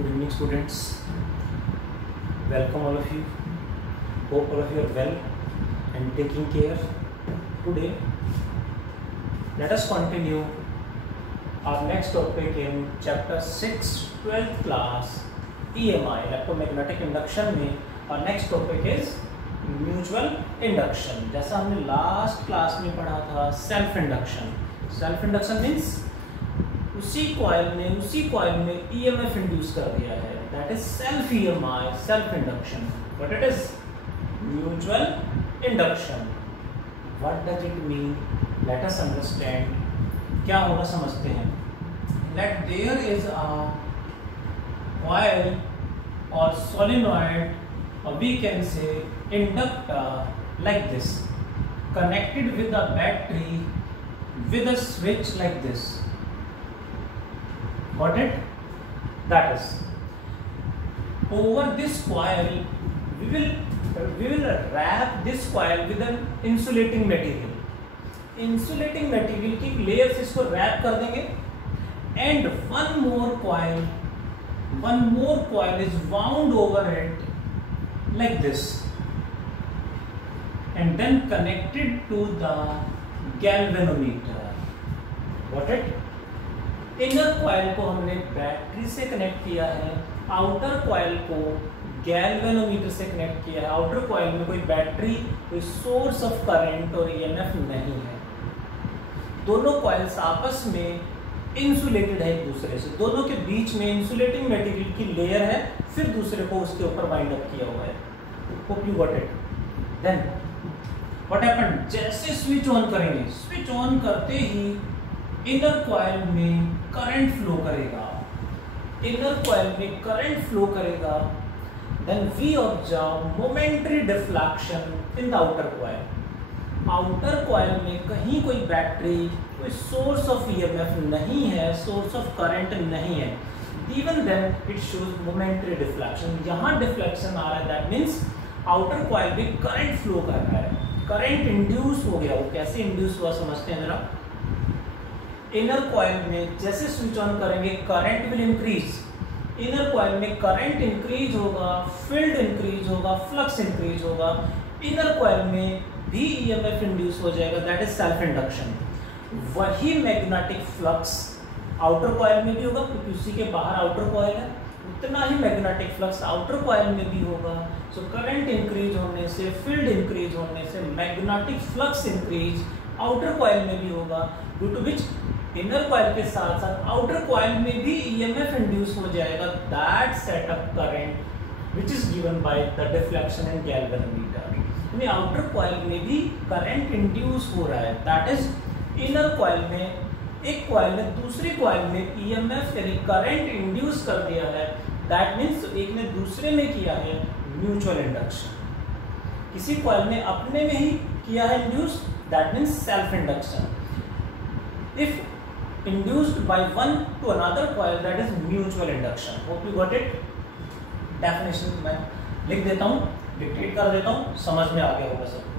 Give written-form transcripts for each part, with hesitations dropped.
Good evening, students. Welcome all of you. Hope all of you are well and taking care. Today, let us continue our next topic in chapter 6, 12th class, EMI, electromagnetic induction में our next topic is mutual induction. जैसा हमने last class में पढ़ा था self induction. Self induction means उसी coil में EMF induce कर दिया है. That is self EMI, self induction. But it is mutual induction. What does it mean? Let us understand. क्या होगा समझते हैं. Let there is a coil और solenoid, or we can say inductor like this, connected with the battery with a switch like this. Got it? That is, over this coil we will wrap this coil with an insulating material. Insulating material की layers इसको wrap कर देंगे and one more coil is wound over it like this and then connected to the galvanometer. Got it? Inner coil को हमने battery से connect किया है, outer coil को गैल्वेनोमीटर से कनेक्ट किया है. आउटर कॉइल में कोई बैटरी, कोई सोर्स ऑफ करंट और ईएमएफ नहीं है. दोनों कॉइल्स आपस में इंसुलेटेड है एक दूसरे से. दोनों के बीच में इंसुलेटिंग मटेरियल की लेयर है, फिर दूसरे को उसके ऊपर बाइंड अप किया हुआ है. Hope you got it. Then what happened? जैसे स्विच ऑन करेंगे, स्विच ऑन करते ही इनर कॉइल में करंट फ्लो करेगा. इनर कॉइल में करंट फ्लो करेगा. Then we observe momentary deflection in the outer coil. Outer coil में कहीं कोई बैटरी, कोई सोर्स ऑफ ईएमएफ नहीं है, सोर्स ऑफ करंट नहीं है. Even then it shows momentary deflection. यहाँ डिफ्लेक्शन आ रहा है, दैट मीन्स आउटर कॉइल में करंट फ्लो कर रहा है. करंट इंड्यूस हो गया. वो कैसे इंड्यूस हुआ समझते हैं जरा. इनर कॉइल में जैसे स्विच ऑन करेंगे current will increase. Inner coil में करंट इंक्रीज होगा, फील्ड इंक्रीज होगा, फ्लक्स इंक्रीज होगा. इनर कॉइल में भी ईएमएफ इंड्यूस हो जाएगा. That is self induction. वही मैग्नेटिक फ्लक्स आउटर कॉइल में भी होगा, क्योंकि उसी के बाहर आउटर कॉइल है. उतना ही मैग्नेटिक फ्लक्स आउटर कॉइल में भी होगा. सो करंट इंक्रीज होने से, फील्ड इंक्रीज होने से magnetic flux increase outer coil में भी होगा, due to which inner coil के साथ साथ आउटर कॉइल में भी ईएमएफ इंड्यूस हो जाएगा. That set up current which is given by the deflection in galvanometer. यानी आउटर कॉइल में भी करंट इंड्यूस हो रहा है. दैट इज इनर कॉइल में एक कॉइल ने दूसरी कॉइल में ईएमएफ यानी करंट इंड्यूस कर दिया है. दैट मीन्स एक ने दूसरे में किया है म्यूचुअल इंडक्शन. किसी कॉइल ने अपने में ही किया है induce, that means self induction. If induced by one to another coil, that is mutual induction. Hope you got it. Definition मैं लिख देता हूँ, डिक्टेट कर देता हूँ, समझ में आ गया होगा सबको.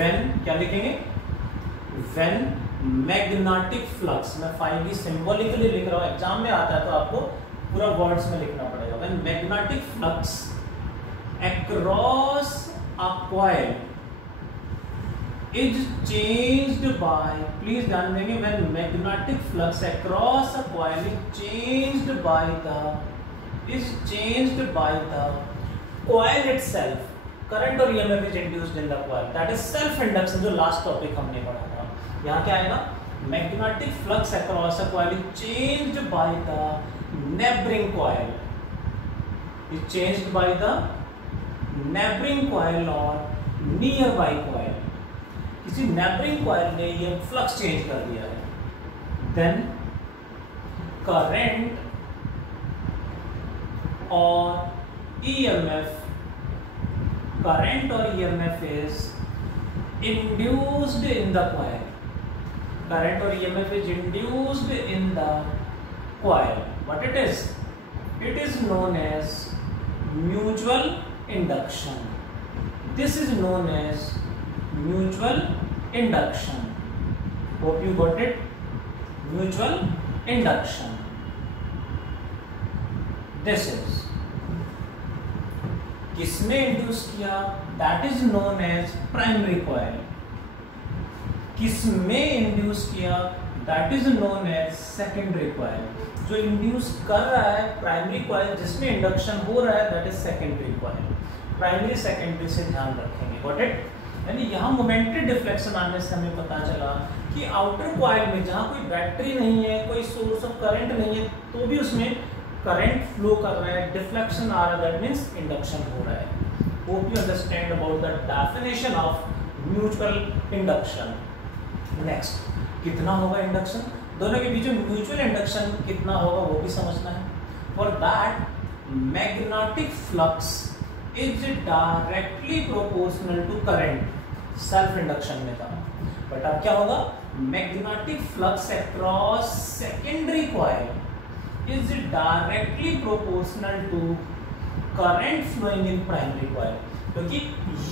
When क्या लिखेंगे? When magnetic flux, मैं 5D सिंबॉलिकली लिख रहा हूँ, एग्जाम में आता है तो आपको पूरा वर्ड्स में लिखना पड़ेगा. When magnetic flux across a coil is changed by, please ध्यान देंगे, when magnetic flux across a coil is changed by the coil itself, current और EMF is induced in the coil. That is self induction, जो last topic हमने पढ़ा था. यहाँ क्या आएगा? Magnetic flux across a coil is changed by the neighboring coil. Is changed by the neighboring coil or nearby coil. किसी neighbouring coil ने ये फ्लक्स चेंज कर दिया है. देन करंट और EMF is induced in the coil. Current और EMF is induced in the coil. What it is known as mutual induction. This is known as mutual induction. Hope you got it. Mutual induction. This is, किसने induce किया, that is known as primary coil. किसमें induce किया, that is known as secondary coil. जो induce कर रहा है primary coil, जिसमें induction हो रहा है, that is secondary coil. Primary secondary से ध्यान रखेंगे, गॉट इट। यानी यहाँ मोमेंटरी डिफ्लेक्शन आने से हमें पता चला कि आउटर कॉइल में जहाँ कोई बैटरी नहीं है, कोई सोर्स ऑफ करंट नहीं है, तो भी उसमें करंट फ्लो कर रहा है, डिफ्लेक्शन आ रहा है, दैट मींस इंडक्शन हो रहा है। Hope you understand about the definition of mutual induction. Next, कितना होगा इंडक्शन, दोनों के बीच में म्यूचुअल इंडक्शन कितना होगा वो भी समझना है। For that magnetic flux is directly proportional to current, self induction में था, बट अब क्या होगा, magnetic flux across secondary coil is directly proportional to current flowing in primary coil. क्योंकि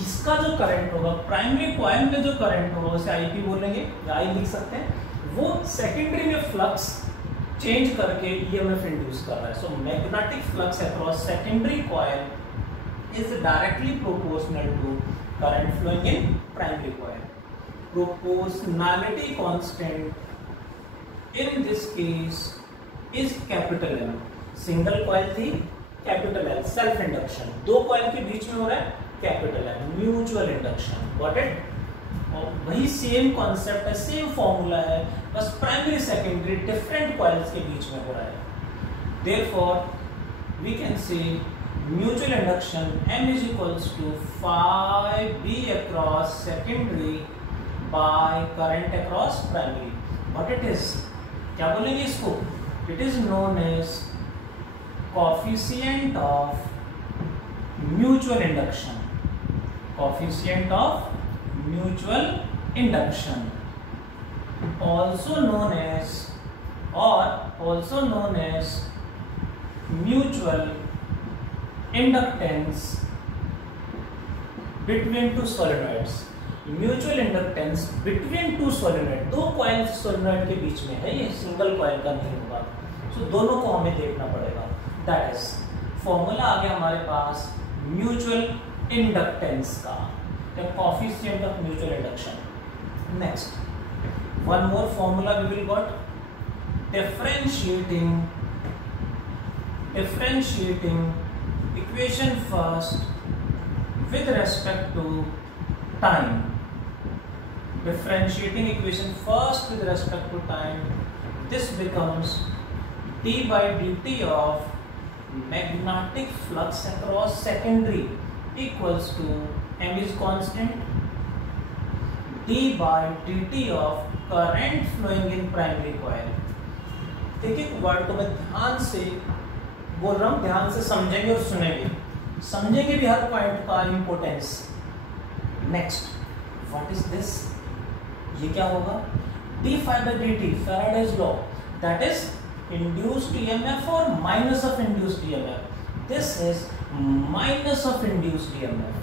इसका जो करंट होगा, प्राइमरी कॉइल में जो करंट होगा उसे आईपी बोलेंगे या आई लिख सकते हैं, वो सेकेंडरी में फ्लक्स चेंज करके ईएमएफ इंड्यूस कर रहा है। So magnetic flux across secondary coil is directly proportional to current flowing in primary coil. Proportionality constant in this case is capital M. Single coil थी, कैपिटल एल, सेल्फ इंडक्शन, दो coil के बीच में हो रहा है, capital L, mutual induction, got it. और वही सेम कॉन्सेप्ट है, सेम फॉर्मूला है, बस प्राइमरी सेकेंडरी डिफरेंट कॉइल्स के बीच में हो रहा है। Therefore we can say mutual induction M is equals to phi B across secondary by current across primary. What it is? क्या बोलेंगे इसको? It is known as coefficient of mutual induction. Coefficient of mutual induction, also known as mutual inductance between two solenoids. Mutual inductance between two solenoid, दो coil solenoid के बीच में है, ये single coil का नहीं होगा। सो दोनों को हमें देखना पड़ेगा। दैट इज फॉर्मूला आ गया हमारे पास म्यूचुअल इंडक्टेंस का, the coefficient of mutual induction. Next, one more formula we will got, differentiating equation first with respect to time. Differentiating equation first with respect to time, this becomes d by dt of magnetic flux across secondary equals to m is constant, d by dt of current flowing in primary coil। देखिए word को मैं ध्यान से बोल रहा हूं, ध्यान से समझेंगे और सुनेंगे, समझेंगे भी हर पॉइंट का importance. Next, what is this, ये क्या होगा, d phi by dt, Faraday's law, that is induced EMF or minus of induced EMF. This is minus of induced EMF,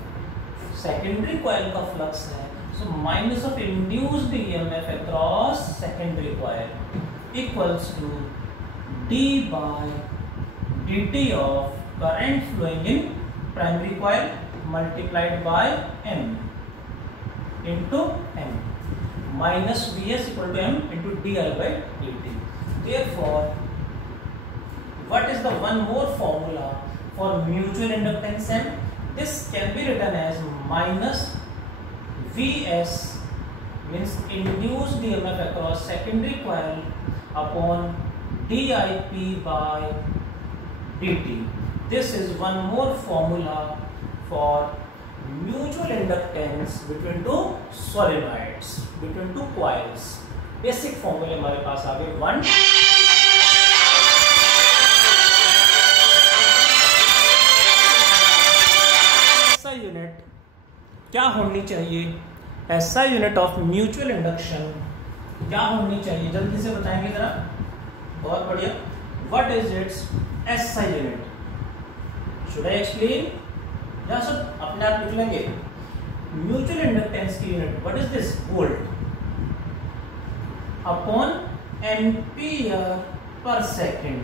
secondary coil का flux है, so minus of induced EMF across secondary coil equals to d by dt of current flowing in primary coil multiplied by m into m, minus Vs equal to m into di by dt. Therefore, what is the one more formula for mutual inductance M? This can be written as minus Vs, means induced EMF across secondary coil, upon dip by dt. This is one more formula for mutual inductance between two solenoids, between two coils. Basic formula हमारे पास आ गए। One, ऐसा unit क्या होनी चाहिए, ऐसा unit of mutual induction क्या होनी चाहिए, जल्दी से बताएंगे जरा, बहुत बढ़िया। What is it's SI unit, should I explain या सब अपने आप लिख लेंगे। म्यूचुअल इंडक्टेंस की unit, what is this, volt upon ampere per second.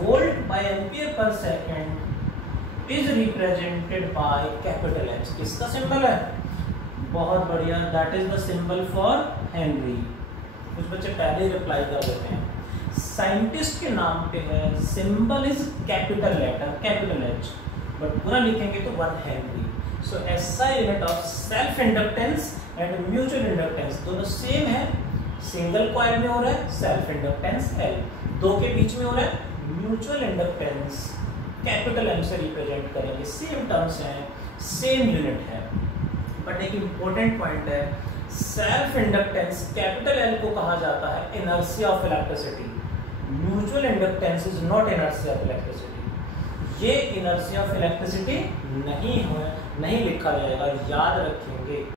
Volt by ampere per second is represented by capital H. किसका सिंबल है? बहुत बढ़िया, that is the symbol for Henry. कुछ बच्चे पहले ही रिप्लाई कर देते हैं। साइंटिस्ट के नाम पे है, symbol is capital letter capital H, but पूरा लिखेंगे तो 1 henry. So SI unit of self inductance and mutual inductance दोनों सेम है। सिंगल कॉइल में हो रहा है सेल्फ इंडक्टेंस L, दो के बीच में हो रहा है म्यूचुअल इंडक्टेंस कैपिटल M से रिप्रेजेंट करेंगे। सेम टर्म्स हैं, सेम यूनिट है, बट एक इंपॉर्टेंट पॉइंट है, सेल्फ इंडक्टेंस कैपिटल L को कहा जाता है inertia of electricity. Mutual inductance is not inertia of electricity. ये इनर्शिया ऑफ इलेक्ट्रिसिटी नहीं लिखा जाएगा, याद रखेंगे।